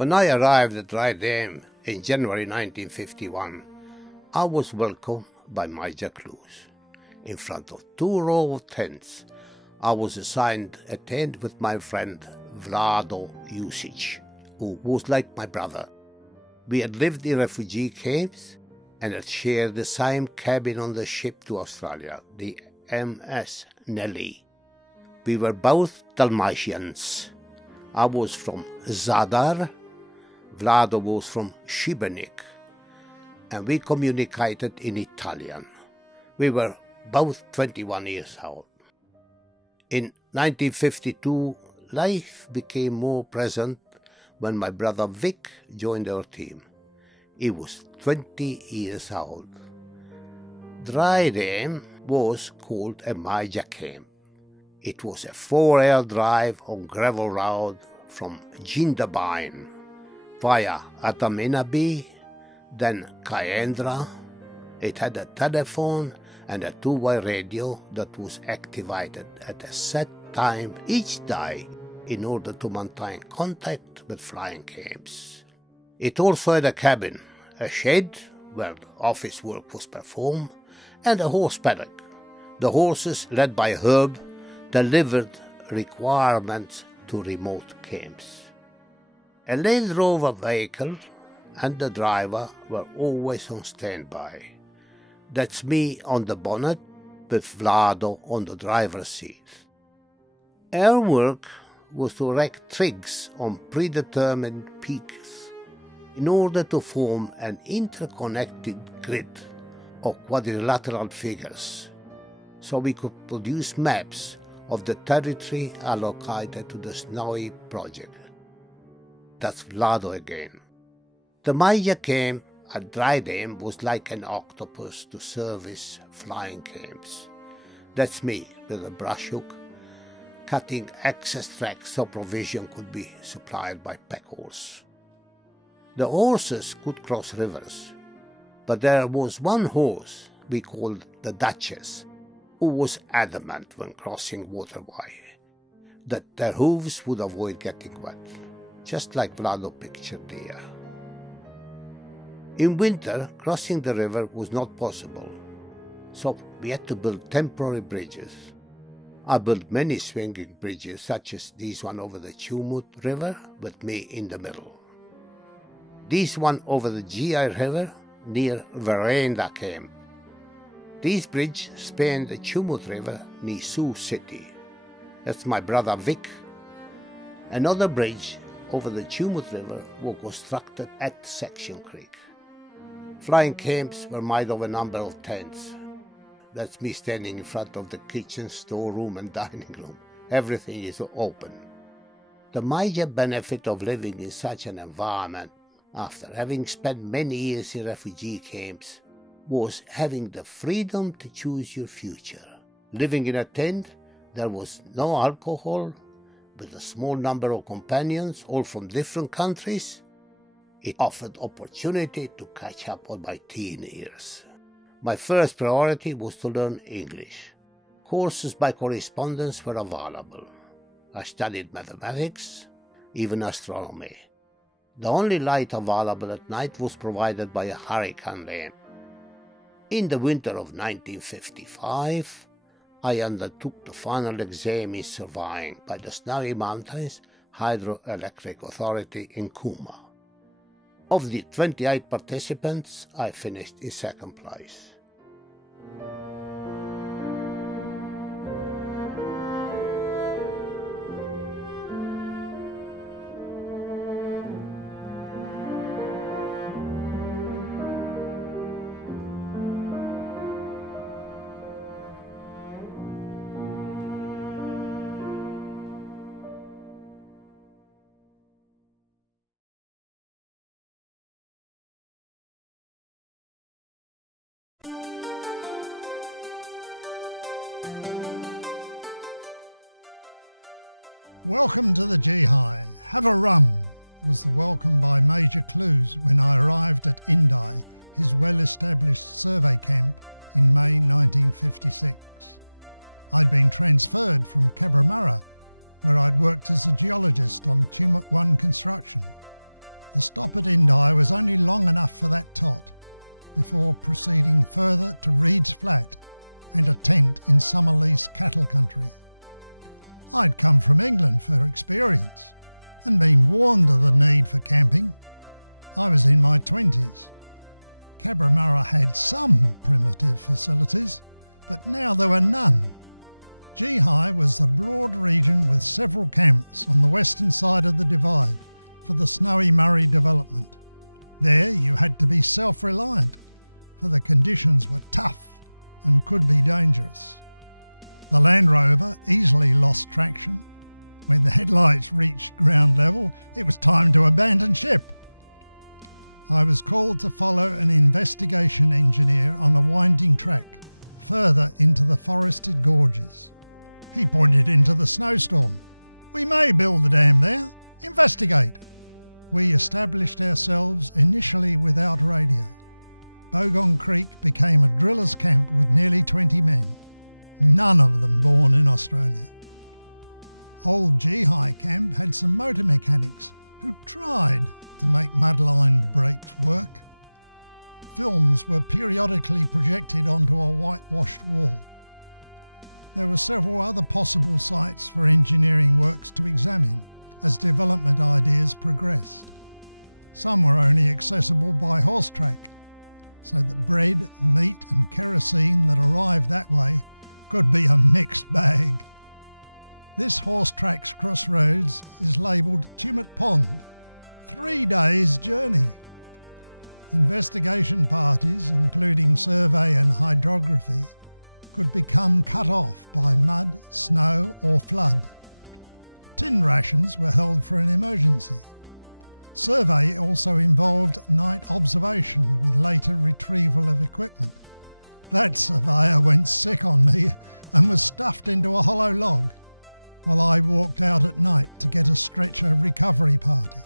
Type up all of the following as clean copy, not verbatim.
When I arrived at Rydam in January 1951, I was welcomed by Major Clues. In front of 2 rows of tents, I was assigned a tent with my friend Vlado Jusic, who was like my brother. We had lived in refugee camps and had shared the same cabin on the ship to Australia, the MS Nelly. We were both Dalmatians. I was from Zadar, Vlado was from Šibenik, and we communicated in Italian. We were both 21 years old. In 1952, life became more present when my brother Vic joined our team. He was 20 years old. Rydam was called a major camp. It was a 4-hour drive on gravel road from Jindabyne via Ataminaby, then Kayendra. It had a telephone and a 2-way radio that was activated at a set time each day in order to maintain contact with flying camps. It also had a cabin, a shed where office work was performed, and a horse paddock. The horses, led by Herb, delivered requirements to remote camps. A Land Rover vehicle and the driver were always on standby. That's me on the bonnet with Vlado on the driver's seat. Our work was to erect trigs on predetermined peaks in order to form an interconnected grid of quadrilateral figures, so we could produce maps of the territory allocated to the Snowy project. That's Vlado again. The major camp at Rydam was like an octopus to service flying camps. That's me with a brush hook, cutting access tracks so provision could be supplied by pack horse. The horses could cross rivers, but there was one horse we called the Duchess, who was adamant when crossing waterway that their hooves would avoid getting wet, just like Vlado pictured there. In winter, crossing the river was not possible, so we had to build temporary bridges. I built many swinging bridges, such as this one over the Chumut River with me in the middle. This one over the GI River near Veranda Camp. This bridge spanned the Chumut River near Sioux City. That's my brother Vic. Another bridge over the Chumut River was constructed at Section Creek. Flying camps were made of a number of tents. That's me standing in front of the kitchen, storeroom and dining room. Everything is open. The major benefit of living in such an environment, after having spent many years in refugee camps, was having the freedom to choose your future. Living in a tent, there was no alcohol, with a small number of companions, all from different countries. It offered opportunity to catch up on my teen years. My first priority was to learn English. Courses by correspondence were available. I studied mathematics, even astronomy. The only light available at night was provided by a hurricane lamp. In the winter of 1955, I undertook the final exam in surveying by the Snowy Mountains Hydroelectric Authority in Cooma. Of the 28 participants, I finished in second place. Welcome to the G-High. Have a rum, was the welcome by Major Clues when I arrived at Indi, his well-established survey camp, in May 1956. I'd been transferred from Cabramatta, where I'd worked as a geologist on Tumut 1 construction. The stop at Indi was only long enough for that tot, before proceeding further to Reed's Flat and a tent in Summerlease cattle country. I'd come from England for experience and been warned of the need for camping. I was in my 20s. Cabramatta had some primitive facilities, but now there were none. Gehi was the broad region with several camps on the western side of the divide for the Snowy Murray development. There you had to be self-reliant, for the conditions were tough and could be dangerous. The Land Rover easily lost traction. When the headlights reached ground level, it was time to abandon ship. I was called to follow an investigation engineer on a winding track further into the forested gorges. He pointed into the snowstorm. "We may build the dam there. Investigate." We established ourselves initially without radio. Bogong Creek became a driller's camp with nearly 20 men, none of them born in Australia. Old Gehi Camp had some motor mechanics who tried to make mud-lined brakes work. Films were periodically projected onto a whitewashed wall. There were several other possible sites for engineering works to examine as development ideas progressed. Some were only accessible by horse track, so that bread, meat and kerosene that arrived that way could be a mixed bag. This horse track's crossroads is labelled Tumut Pond, 3 days' journey. Investigation parties, including survey and hydrography, could become cut off by mud, snow or flood. Tin rations were held for an emergency. Survey also involved night observation with later retrieval of equipment. That surveyor went sick on me and was stuffed into a hollow log, while I walked out at night to get a stretcher recovery party.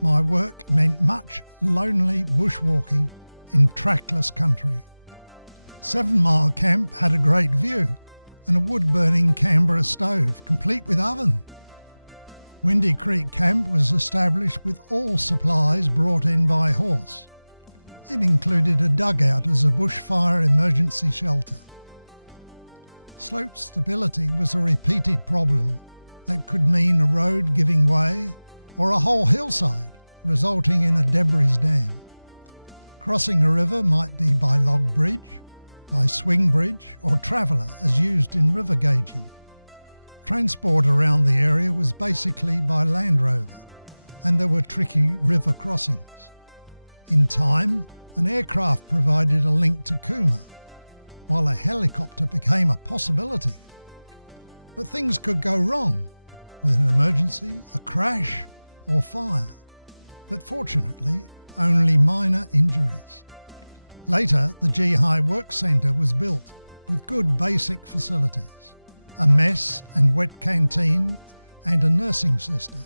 My work meant much lonely bushwalking in trackless country. 7 Mile Camp had a great view and a wood-burning Canberra stove, complete with oven. Windy Creek Camp was established with all supplies brought in by horse. It included a dugout as a bushfire emergency shelter. Slope stability was a repeated problem that could mean a road giving way or a whole hillside, resulting in a debris dam. Crossing a river might be by log bridge, by swing bridge or traveller as used in river gauging. Transport around the area was basically by Land Rover, and there were tricky river crossings. In time, an aircraft provided a link to Cooma, while a helicopter became a possibility. But things could go wrong with an emergency, a crash or fire. But fortunately, only minor injuries. Later, the Gehi Work Centre was built with good basic facilities, a mess and wet canteen and a nursing sister.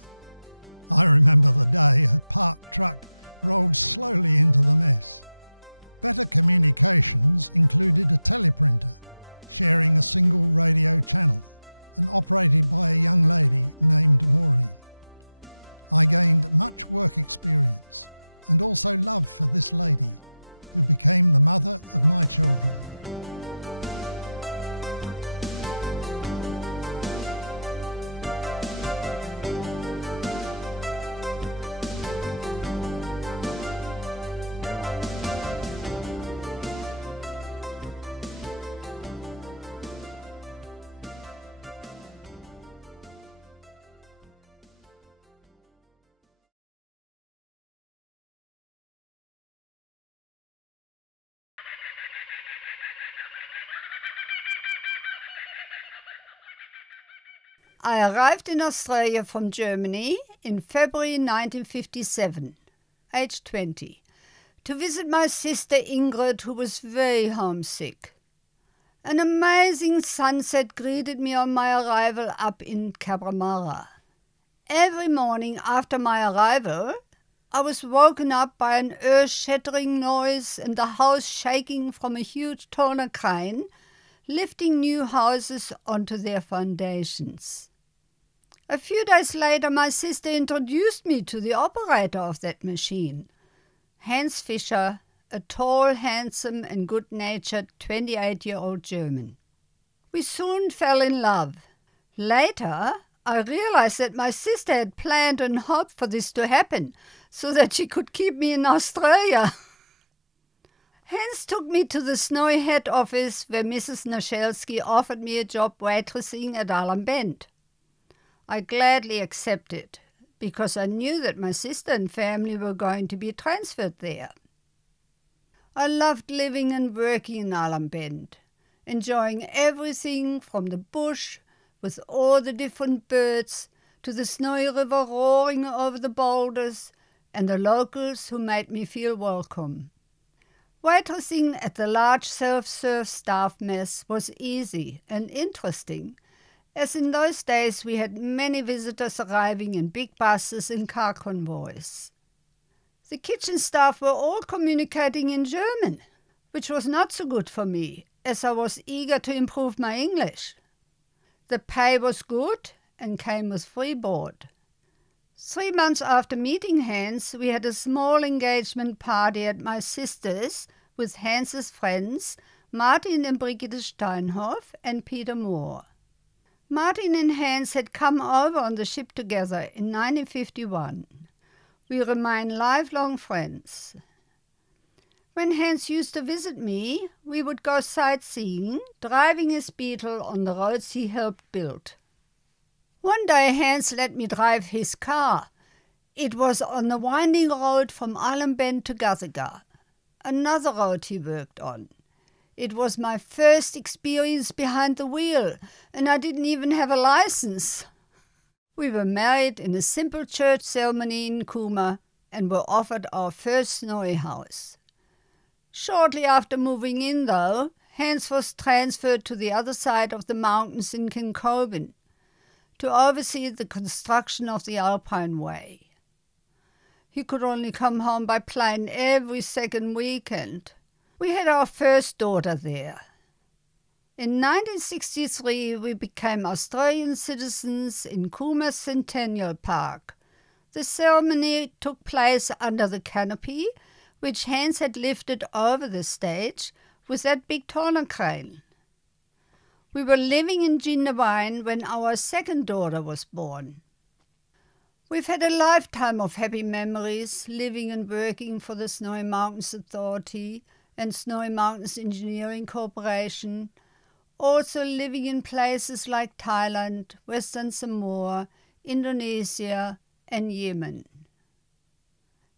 I remember the day a parked truck rolled slowly into the mess. Better communications included a teleprinter sharing a single radio channel and operated by a young lady named Maureen. I gained much work experience and also love for this lady, who became the mother of my children. I arrived in Australia from Germany in February 1957, aged 20, to visit my sister Ingrid, who was very homesick. An amazing sunset greeted me on my arrival up in Cabramatta. Every morning after my arrival, I was woken up by an earth-shattering noise and the house shaking from a huge tonner crane, lifting new houses onto their foundations. A few days later, my sister introduced me to the operator of that machine, Hans Fischer, a tall, handsome and good-natured 28-year-old German. We soon fell in love. Later, I realized that my sister had planned and hoped for this to happen so that she could keep me in Australia. Hans took me to the Snowy head office where Mrs. Noszelski offered me a job waitressing at Alan Bend. I gladly accepted because I knew that my sister and family were going to be transferred there. I loved living and working in Alan Bend, enjoying everything from the bush with all the different birds to the Snowy River roaring over the boulders and the locals who made me feel welcome. Waitressing at the large self-serve staff mess was easy and interesting, as in those days we had many visitors arriving in big buses and car convoys. The kitchen staff were all communicating in German, which was not so good for me, as I was eager to improve my English. The pay was good and came with free board. 3 months after meeting Hans, we had a small engagement party at my sister's with Hans's friends, Martin and Brigitte Steinhoff and Peter Moore. Martin and Hans had come over on the ship together in 1951. We remain lifelong friends. When Hans used to visit me, we would go sightseeing, driving his Beetle on the roads he helped build. One day Hans let me drive his car. It was on the winding road from Alan Bend to Gazziga, another road he worked on. It was my first experience behind the wheel, and I didn't even have a license. We were married in a simple church ceremony in Cooma and were offered our first snowy house. Shortly after moving in, though, Hans was transferred to the other side of the mountains in Kincoben to oversee the construction of the Alpine Way. He could only come home by plane every second weekend. We had our first daughter there. In 1963, we became Australian citizens in Cooma's Centennial Park. The ceremony took place under the canopy, which Hans had lifted over the stage with that big tonneau crane. We were living in Jindabyne when our second daughter was born. We've had a lifetime of happy memories living and working for the Snowy Mountains Authority and Snowy Mountains Engineering Corporation, also living in places like Thailand, Western Samoa, Indonesia and Yemen.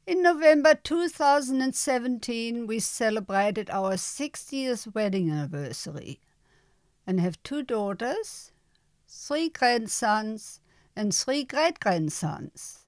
In November 2017, we celebrated our 60th wedding anniversary and have 2 daughters, 3 grandsons and 3 great-grandsons.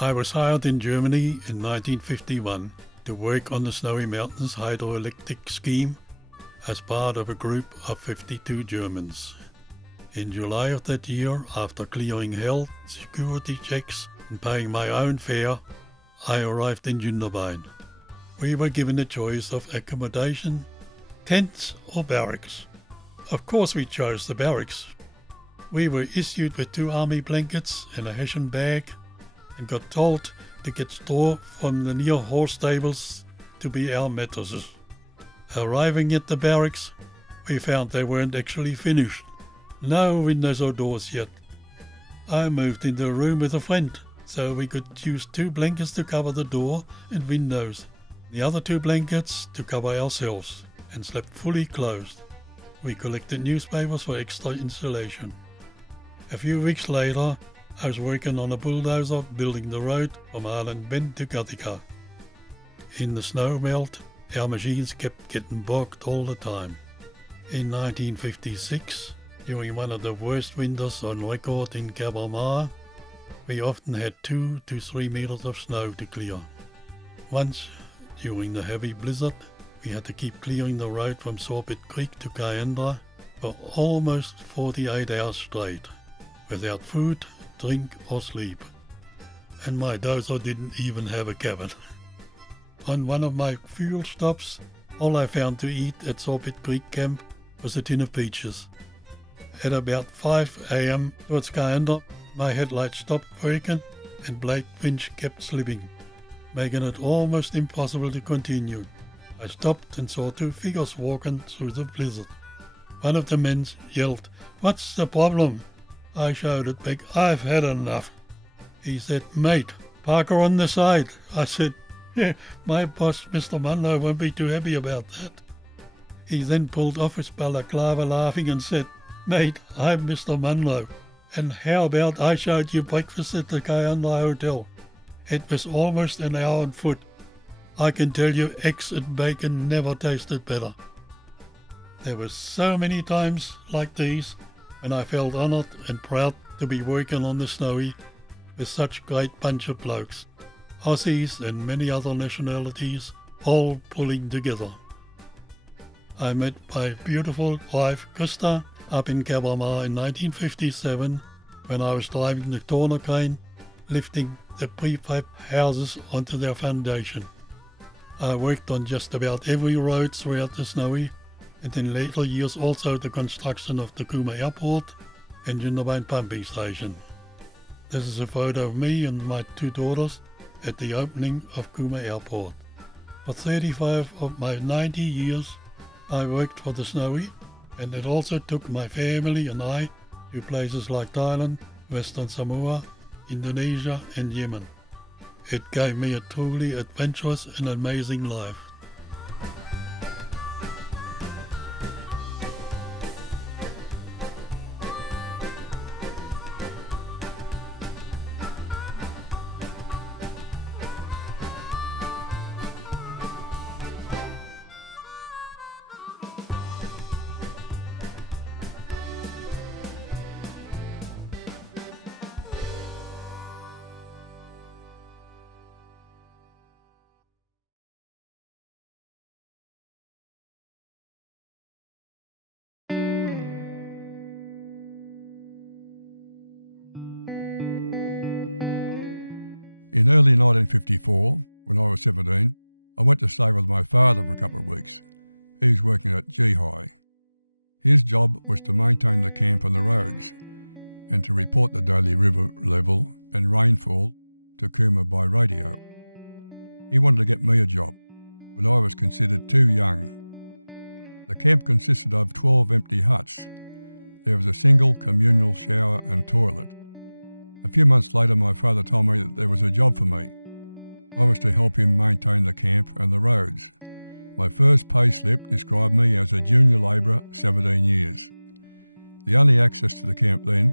I was hired in Germany in 1951 to work on the Snowy Mountains hydroelectric scheme as part of a group of 52 Germans. In July of that year, after clearing health, security checks and paying my own fare, I arrived in Jindabyne. We were given a choice of accommodation, tents or barracks. Of course we chose the barracks. We were issued with 2 army blankets and a Hessian bag, and got told to get straw from the near horse stables to be our mattresses. Arriving at the barracks, we found they weren't actually finished. No windows or doors yet. I moved into a room with a friend, so we could use 2 blankets to cover the door and windows, the other 2 blankets to cover ourselves, and slept fully clothed. We collected newspapers for extra insulation. A few weeks later, I was working on a bulldozer building the road from Alan Bend to Gazziga. In the snow melt, our machines kept getting bogged all the time. In 1956, during one of the worst winters on record in Cabramatta, we often had 2 to 3 meters of snow to clear. Once, during the heavy blizzard, we had to keep clearing the road from Sawpit Creek to Cayendra for almost 48 hours straight, without food, drink or sleep. And my dozer didn't even have a cabin. On one of my fuel stops, all I found to eat at Sawpit Creek camp was a tin of peaches. At about 5 a.m. towards Cayendra, my headlight stopped working and blade winch kept slipping, making it almost impossible to continue. I stopped and saw 2 figures walking through the blizzard. One of the men yelled, "What's the problem?" I shouted back, "I've had enough." He said, "Mate, park her on the side." I said, "Yeah, my boss, Mr. Munro, won't be too happy about that." He then pulled off his balaclava laughing and said, "Mate, I'm Mr. Munro, and how about I showed you breakfast at the Cayendra Hotel? It was almost an hour on foot. I can tell you eggs and bacon never tasted better." There were so many times like these when I felt honoured and proud to be working on the Snowy with such great bunch of blokes, Aussies and many other nationalities, all pulling together. I met my beautiful wife Krista up in Cabramatta in 1957 when I was driving the corner crane, lifting the prefab houses onto their foundation. I worked on just about every road throughout the Snowy, and in later years also the construction of the Cooma Airport and Jindabyne pumping station. This is a photo of me and my 2 daughters at the opening of Cooma Airport. For 35 of my 90 years I worked for the Snowy, and it also took my family and I to places like Thailand, Western Samoa, Indonesia and Yemen. It gave me a truly adventurous and amazing life. In early 1954, when I was 17, I went to stay with my father for a couple of weeks. He was working at G-High. His job was to maintain the camp and the roads, and to report the daily river level and rainfall to Cooma by radio. He wanted to get me a job, but I was considered too young. The camp consisted of 12 empty huts. There was a single communal shower and toilet. A few months later, my father told me that there was a job for me. I was to help him maintain the camp and the roads. My first pay slip described me as a junior labourer, 17 years. The only access to the camp then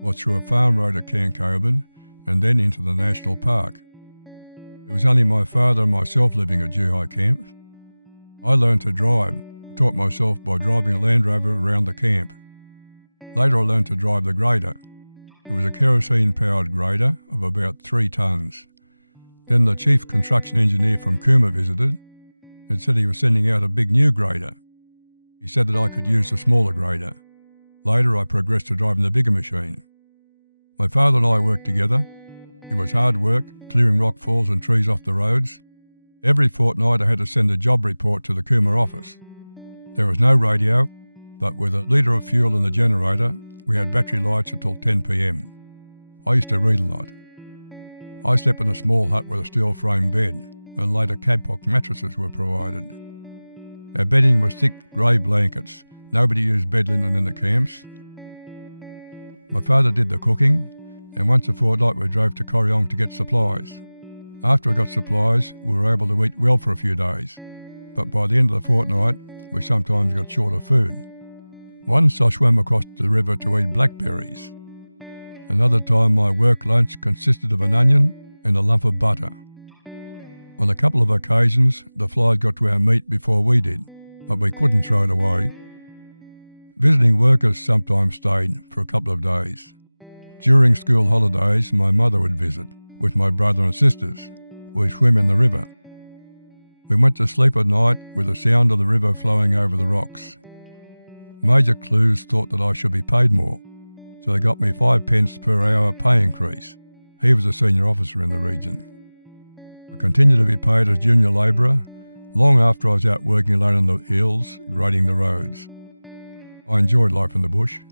was through a farm road at Cancoban and then into the National Park. It was only my father and myself living at G-High camp. I learned to drive. I taught myself by driving a Land Rover around the camp. Later I learned to drive the grader. It was a kerosene-powered grader of about 3 tonnes. Then the chief construction engineer from Cooma visited and said he was sending out a big new grader. He said that I could use the smaller grader. Later I progressed to driving the bigger machine. My father and I worked together. It was hard work, clearing rockfalls and trees off the roads. Every fortnight I had to send a job report to the Cooma office. There was no radio, but with a litre of fuel in the generator, we had battery lights until 10 p.m. I used to read a lot. I slept in a small hut with a steel frame bed, and later Cadpock mattresses were provided. Our bedding was thick grey blankets. Nobody used bed linen in the camps. My father did the cooking, and once a fortnight we drove to Corryong to get supplies. After I got supplies, we were able to eat well for a few days, but by the end of the fortnight, we sometimes got short of food. Once I swam across the river to eat blackberries. Another time my work lunch consisted of an onion and a lump of butter. On a couple of occasions, the flies got to our meat before we did, but we couldn't throw it away. Visiting workers sometimes stayed for a couple of days. During school holidays, my mother would visit with my brother and sisters. We swim in the river. We went to sleep at night with the sound of the river flowing over the rocks. Major Clues thought that I should be paid more, so they got me 5 pence per hour pay increase. He was a senior officer in the region. I continued to be paid as junior labourer long after I was out working alone in the hills, grading the roads. I enjoyed life in the bush.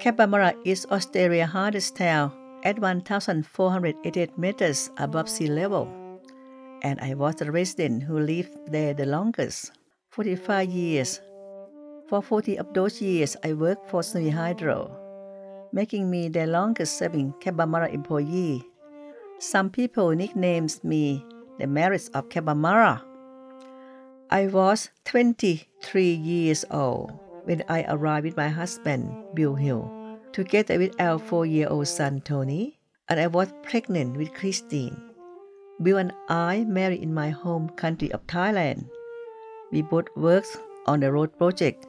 Cabamara is Australia's hardest town at 1,488 meters above sea level, and I was the resident who lived there the longest, 45 years. For 40 of those years, I worked for Snowy Hydro, making me the longest-serving Cabamara employee. Some people nicknamed me the Marriage of Cabamara. I was 23 years old when I arrived with my husband, Bill Hill, together with our 4-year-old son, Tony, and I was pregnant with Christine. Bill and I married in my home country of Thailand. We both worked on the road project,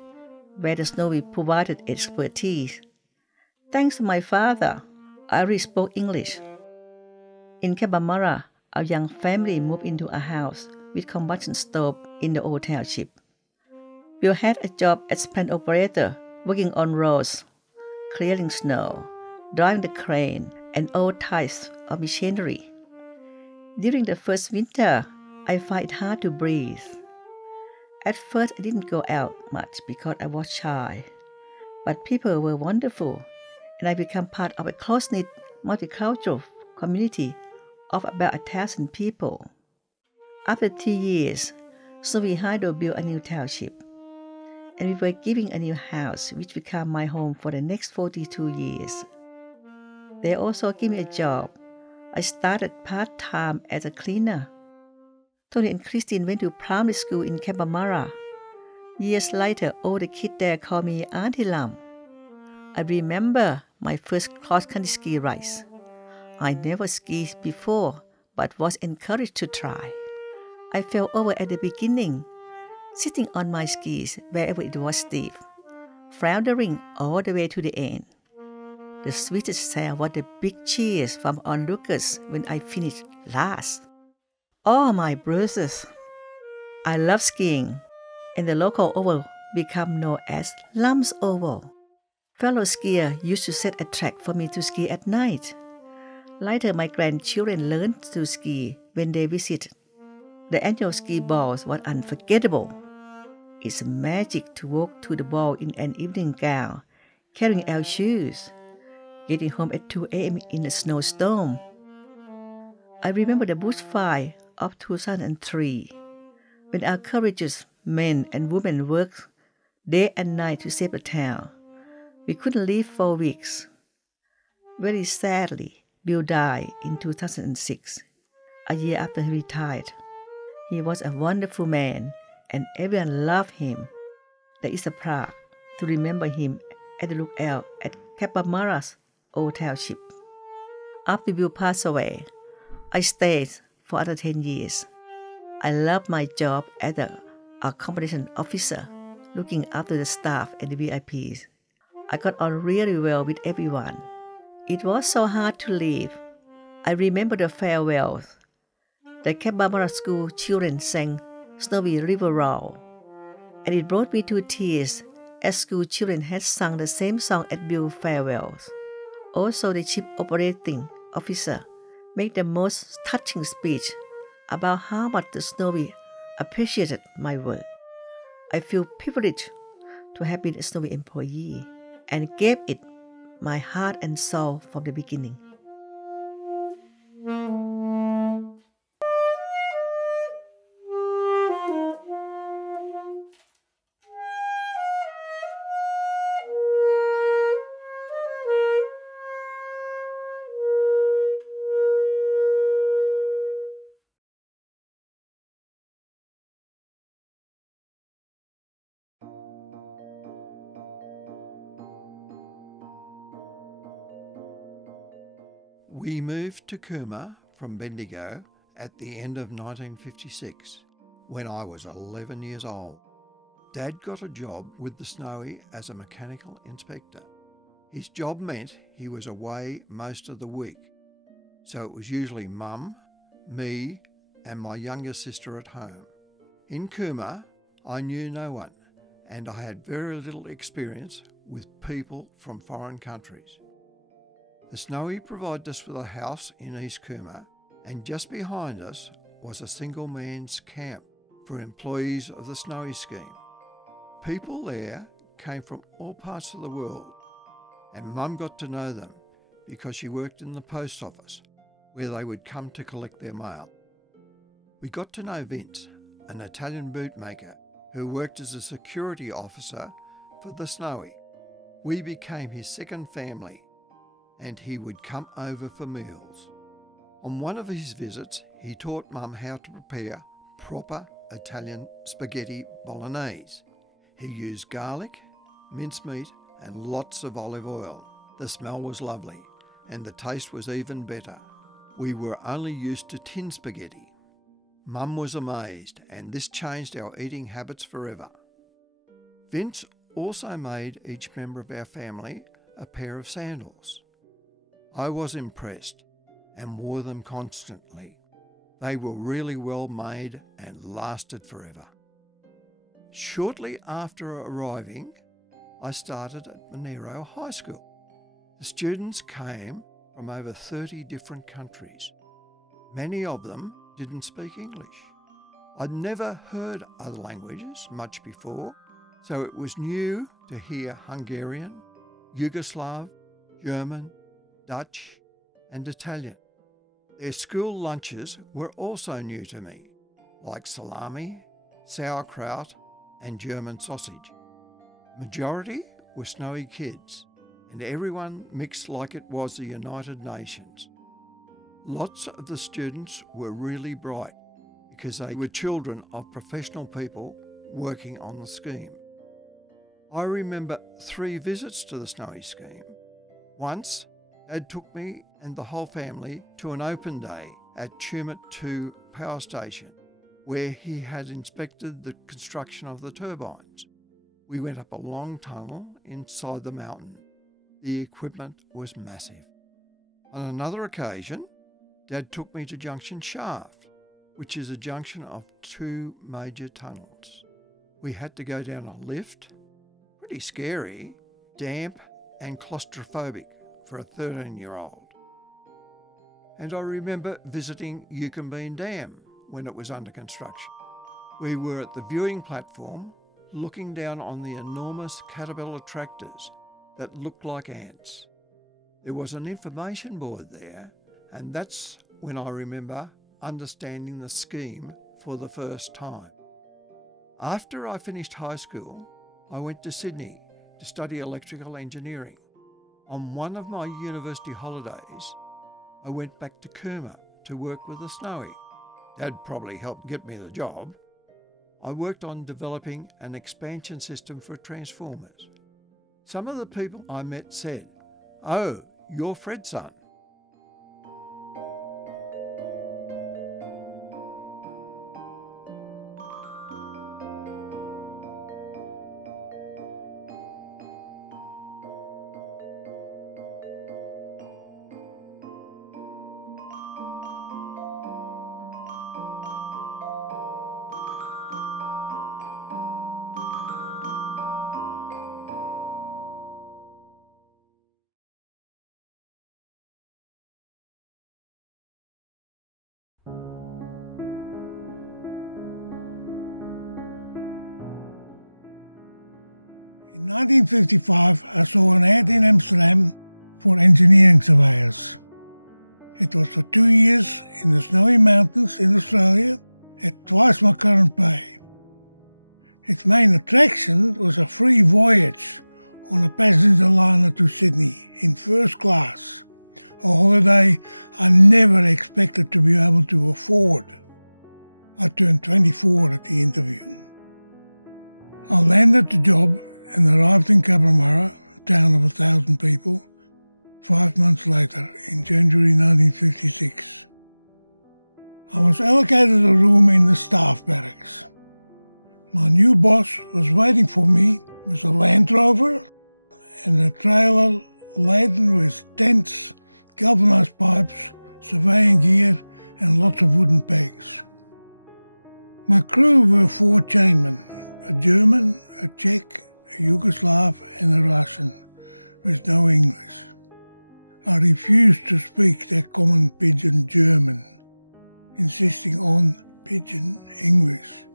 where the Snowy provided expertise. Thanks to my father, I already spoke English. In Cabamara, our young family moved into a house with combustion stove in the old township. Bill had a job as plant operator, working on roads, clearing snow, driving the crane, and all types of machinery. During the first winter, I found it hard to breathe. At first, I didn't go out much because I was shy. But people were wonderful, and I became part of a close-knit multicultural community of about 1,000 people. After 2 years, Snowy Hydro built a new township, and we were given a new house, which became my home for the next 42 years. They also gave me a job. I started part-time as a cleaner. Tony and Christine went to primary school in Cabamara. Years later, all the kids there called me Auntie Lam. I remember my first cross-country ski race. I never skied before, but was encouraged to try. I fell over at the beginning, sitting on my skis wherever it was steep, floundering all the way to the end. The sweetest sound was the big cheers from onlookers when I finished last. Oh, my brothers! I love skiing, and the local oval became known as Lam's Oval. Fellow skiers used to set a track for me to ski at night. Later, my grandchildren learned to ski when they visited. The annual ski balls was unforgettable. It's magic to walk to the ball in an evening gown, carrying our shoes, getting home at 2 a.m. in a snowstorm. I remember the bushfire of 2003, when our courageous men and women worked day and night to save the town. We couldn't leave for weeks. Very sadly, Bill died in 2006, a year after he retired. He was a wonderful man, and everyone loved him. There is a plaque to remember him at the lookout at Cabamara's old township. After Bill passed away, I stayed for another 10 years. I loved my job as a accommodation officer, looking after the staff and the VIPs. I got on really well with everyone. It was so hard to leave. I remember the farewells. The Cabamara school children sang Snowy River Roll, and it brought me to tears as school children had sung the same song at Bill's farewells. Also, the chief operating officer made the most touching speech about how much the Snowy appreciated my work. I feel privileged to have been a Snowy employee and gave it my heart and soul from the beginning. We moved to Cooma from Bendigo at the end of 1956, when I was 11 years old. Dad got a job with the Snowy as a mechanical inspector. His job meant he was away most of the week, so it was usually Mum, me and my younger sister at home. In Cooma, I knew no one, and I had very little experience with people from foreign countries. The Snowy provided us with a house in East Cooma, and just behind us was a single man's camp for employees of the Snowy scheme. People there came from all parts of the world, and Mum got to know them because she worked in the post office, where they would come to collect their mail. We got to know Vince, an Italian bootmaker who worked as a security officer for the Snowy. We became his second family, and he would come over for meals. On one of his visits, he taught Mum how to prepare proper Italian spaghetti bolognese. He used garlic, mincemeat, and lots of olive oil. The smell was lovely, and the taste was even better. We were only used to tin spaghetti. Mum was amazed, and this changed our eating habits forever. Vince also made each member of our family a pair of sandals. I was impressed and wore them constantly. They were really well made and lasted forever. Shortly after arriving, I started at Monero High School. The students came from over 30 different countries. Many of them didn't speak English. I'd never heard other languages much before, so it was new to hear Hungarian, Yugoslav, German, Dutch, and Italian. Their school lunches were also new to me, like salami, sauerkraut, and German sausage. Majority were Snowy kids, and everyone mixed like it was the United Nations. Lots of the students were really bright because they were children of professional people working on the scheme. I remember 3 visits to the Snowy scheme. Once, Dad took me and the whole family to an open day at Tumut 2 power station, where he had inspected the construction of the turbines. We went up a long tunnel inside the mountain. The equipment was massive. On another occasion, Dad took me to Junction Shaft, which is a junction of 2 major tunnels. We had to go down a lift, pretty scary, damp and claustrophobic for a 13-year-old. And I remember visiting Yukonbean Dam when it was under construction. We were at the viewing platform looking down on the enormous caterpillar tractors that looked like ants. There was an information board there, and that's when I remember understanding the scheme for the first time. After I finished high school, I went to Sydney to study electrical engineering. On one of my university holidays, I went back to Cooma to work with the Snowy. Dad probably helped get me the job. I worked on developing an expansion system for transformers. Some of the people I met said, "Oh, you're Fred's son." In 1955, I saw an ad in Amsterdam for engineering surveyors. It was for 2 years in the snowy mountains in Australia at twice my current pay. Its main attraction was a free voyage on a passenger liner to Sydney in first class, a holiday I never expected to be able to afford. I turned 24 at the interview. I landed the job and arrived in Cabramatta, a town of 1,000 people, 5 months later in January 1956. I was allocated a room in the staff barracks. My new boss was waiting for me with a Land Rover and a trailer laden with tents, galvanized pipes, surveying gear and lots of wooden pegs. My crew were 4 chainmen, a German, a Czech, a Yugoslav and a Russian, with no English. I refused to speak their common pidgin German, insisting on pidgin English.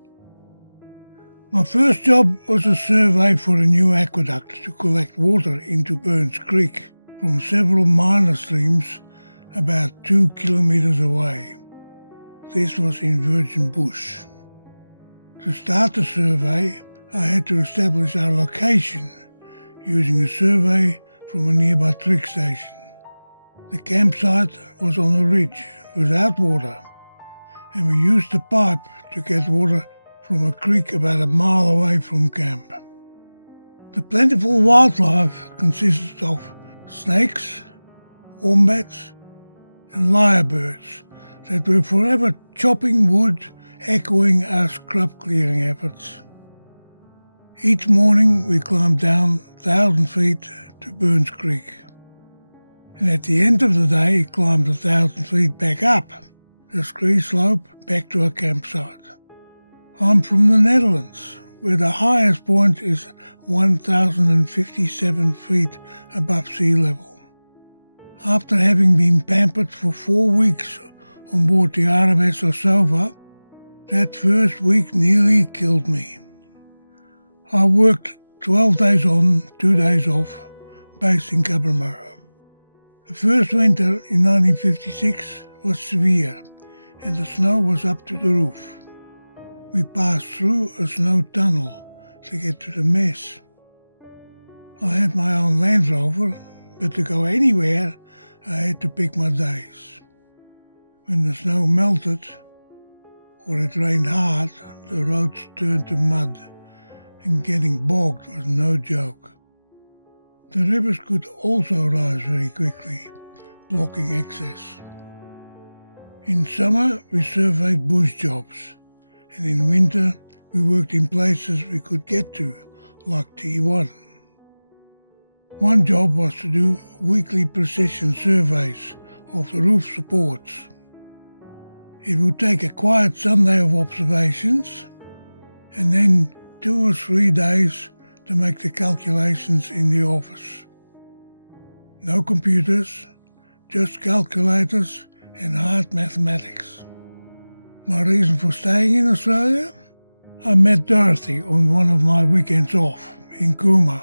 My first job was a survey for a new aqueduct to collect water into Burns Creek from several minor streams about 2 kilometres away. This was in virgin bush. To start the survey, I had to establish our location using a survey from a nearby trick station. The campsite was on a ridge without water, and we used a pipe to get water from a creek about a mile away from camp. The plentiful wildlife consisted of snakes, wombats, and lyrebirds that were forever chopping wood, echoing our scrub clearing efforts. Each morning we climbed down 1,000 feet to Burns Creek, and at the end of the day climbed 1,000 feet back up the scree slope back to our campsite. I'm from the Netherlands, where the highest point is 1,057 feet above sea level. After having been pampered for 4 weeks on board the RMS Osova, that first week nearly killed me. I worked 12 days on, 2 days off, based in Cabramatta. The first winter in 1956 was severe, and the snow was up to the roof. We passed through a snow tunnel to get to the mess. I had my own Land Rover, but to go anywhere I had to pick my days. When the snow melted, or it rained hard, the roads turned to mud, and getting bogged was no joke. The rivers could also rise very quickly, blocking access. In summer we surveyed bush jobs, and in winter we worked in places we could get to, like T1. One job was to do weekly precision surveys of the roof supports. It would take a quiet Sunday of observations, and then 2 or 3 days to make the calculations in the office. No computers, just calculators and hard mathematics. My reason for staying in Australia? I met Dorothy on one of my weekends off in Cooma.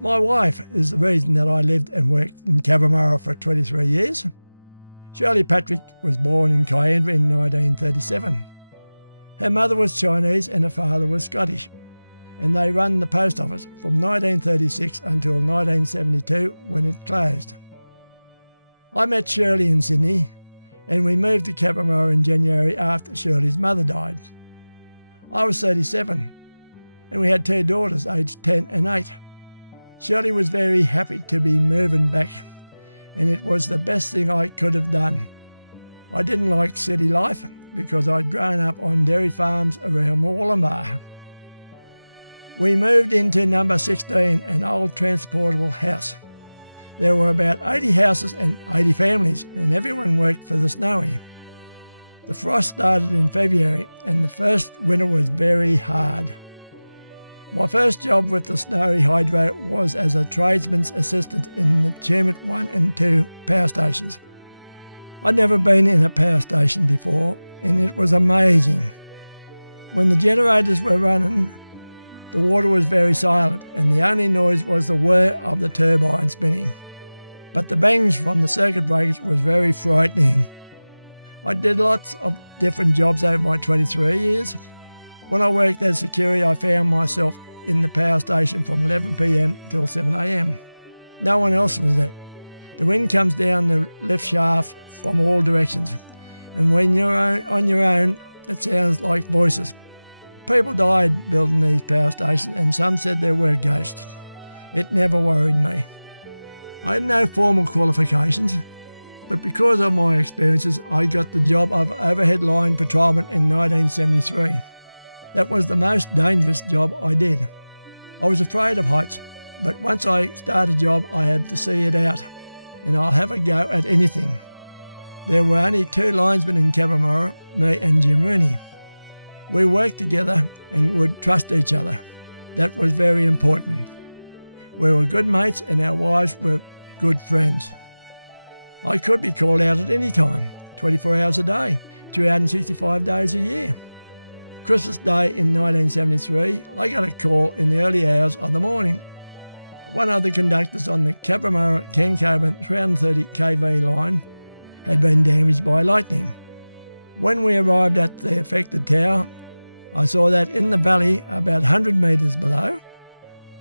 My wife is the reason that I lived and worked in Cabramatta for 23 years. Shirley Patrick was born in Kiandra in 1937. Her mother was Chinese and her father was Scottish, and they run the post office from 1936 until 1972 when it closed. I met Shirley in Sydney, and we moved to Cabramatta in January after Shirley's mother died. I was 37, and we had 2 daughters aged 10 and 8. Shirley was very happy to be moving back, and it was the best thing I could have done. I didn't like city life because I'd grown up on dairy farms around Wollongbar. We moved into number 16, an old transportable house. There were about 80 houses and 80 families, and everyone worked for the Snowy. The frost started in February, and the first winter was very hard. My first job with the Snowy Hydro was as a tradesman's assistant in the Tumut 1 and 2 power stations. I'd never been in a power station before, and it was amazing. When the generators were running, the water was very silent, and the only noise was the whir of the turbine spinning. But the bangs from the circuit breakers was very frightening. I did lots of different jobs over my 23 years. When I worked as security, I found myself in the power station from 11 p.m. till 7 a.m. No one else was there. The wind comes down the lift shaft from all directions, and when you're on your own, it sounds like voices. People died building these power stations, and some said there were ghosts. It never worried me. I had no formal qualifications, but because of my experiences, I got the job of overhead line patrolman in 1973. That was the most dangerous job I did. I was afraid of heights, but once I started a job, I had to see it out, and I'll have a go at anything. There were only 2 linesmen in Cabramatta, me and Jim Rooney. We worked together and would trust each other. That was very important. We were good mates and our wives were good friends. I could be called out at any time, 24 hours a day, 365 days a year. Christmas Day in 1973, I got a call in the early hours of the morning. One of the conductors on the Cabramatta-Cancoban 330 kV line had been damaged by lightning. When we arrived at the affected tower, I saw that in the valley, about 100 metres below,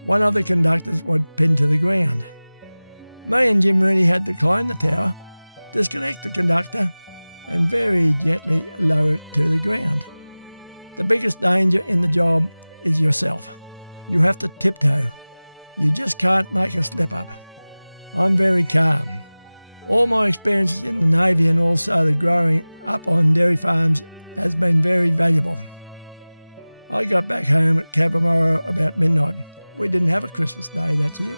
one of the conductors was pinned to the ground. Me and Jim Rooney had to climb the tower, disconnect the conductor, and very gently lower it to the ground. The biggest danger in the job is yourself. You have to tiptoe. You just can't make a slip up. I'm very calm. All my experiences in the Navy and also the growing up on dairy farms has been very valuable. I got back home at Cabramatta about midnight. We didn't have a Christmas Day that year.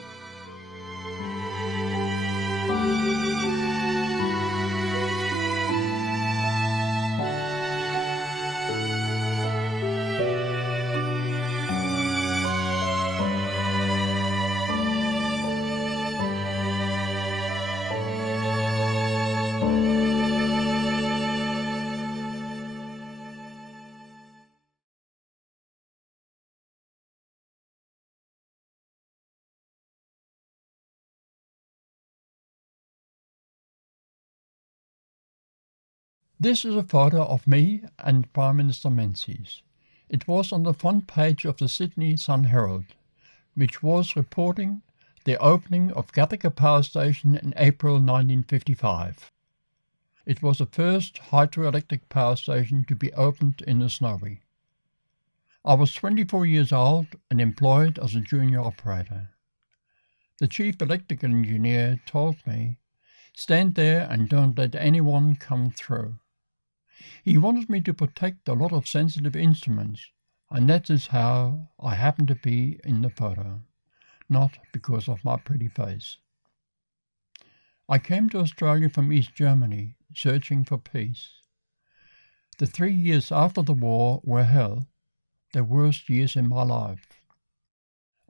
This is a photo of me and Prime Minister Menzies. It was on the front page of the Sydney Sun Herald, which was reporting the opening of Gattaca Power Station in April 1955. It was the first hydroelectric power station to be opened in the Snowy. I was 24 years old and employed as a junior operator. The chief electrical engineer told me, "Stand there and don't let anyone come through." He wanted me to protect a lot of sensitive instruments, and that is how I happened to be in the photo, not because of my pretty face. I came to Australia from East Germany, searching for peace. The 3 years after the war were hell, the worst years in my life.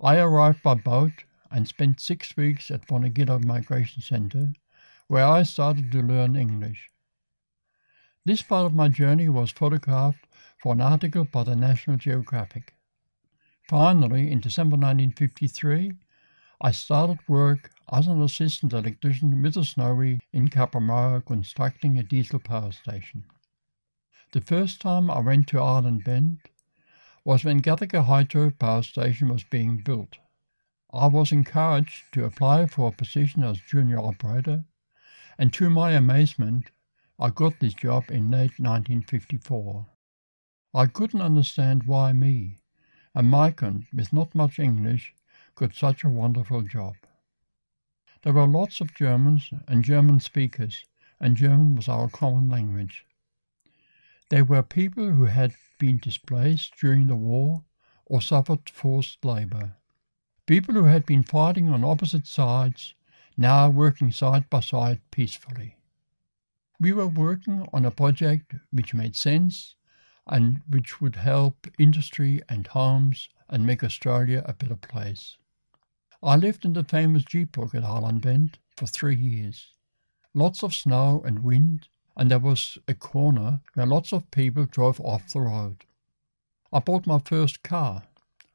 I arrived by boat and spent 6 weeks at Wonagilla Migration Centre, where I started to learn English. This part of my journey was photographed for an article by the National Geographic. Finally, in December 1953, I started work as an assistant electrician with the Snowy in Cabramatta constructing a diesel power station. The first time I went to Island Bend was when Gattaca Hydro Power Station was being built. I was encouraged to apply for a position as junior operator, and to my amazement, I got this job in late 1954. I couldn't understand why me, a migrant with not much English, got such a wonderful job. There were lots of Germans and German speakers, and German was our common language. There were people who had been displaced during the war or suffered forced labour. People who had been fighting on opposite sides, now working side by side peacefully. We were working on a project which made sense and which would help industry and homes and make Australia a better place. I lived in the famous Jeepbrook at Highland Bend for 3 years. Lots of snow and wind, and there was a corner where lots of people drove off the road. I bought my first car,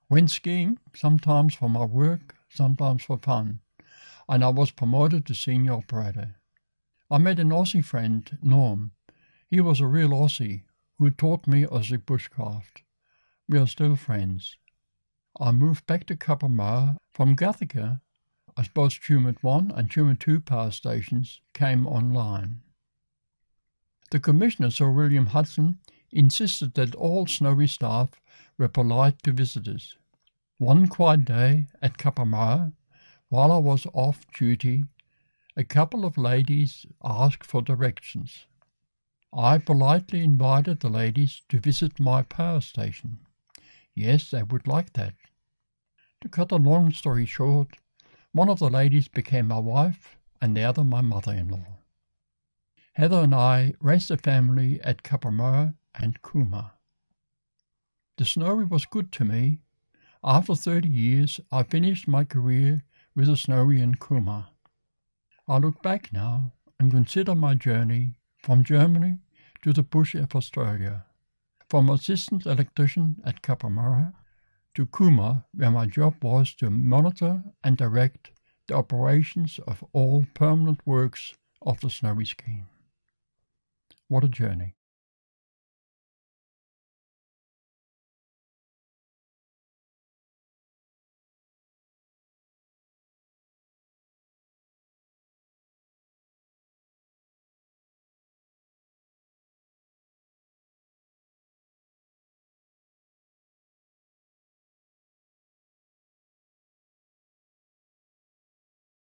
went skiing, sometimes for my work, sometimes for fun, and I was promoted to senior operator. I met an Aussie friend, Norm. He was a real Aussie who taught me Aussie bushcraft. We are still friends. I moved back to Kappamara from Gothica as both Tumut 1 and Tumut 2 power stations came online. The Commissioner, Sir William Hudson, insisted that all Snowy staff were polite to visitors. One quiet day at Kappamara, while I was off duty, a couple of ladies asked for directions. I politely invited the ladies to visit my power station. Yes, they would like that. To cut a long story short, one of the ladies became my wife and the other my mother-in-law. Heather and I raised a family at Kappamara and Cooma. The Snowy was good to me. After 30 years, I finished my career with the Snowy in Cooma. I look back now and consider my journey from Germany to the bush of Australia, from assistant electrician at Kappamara to Cooma, where my job was to monitor and direct the operations of all permanent works of the Snowy scheme. What a journey.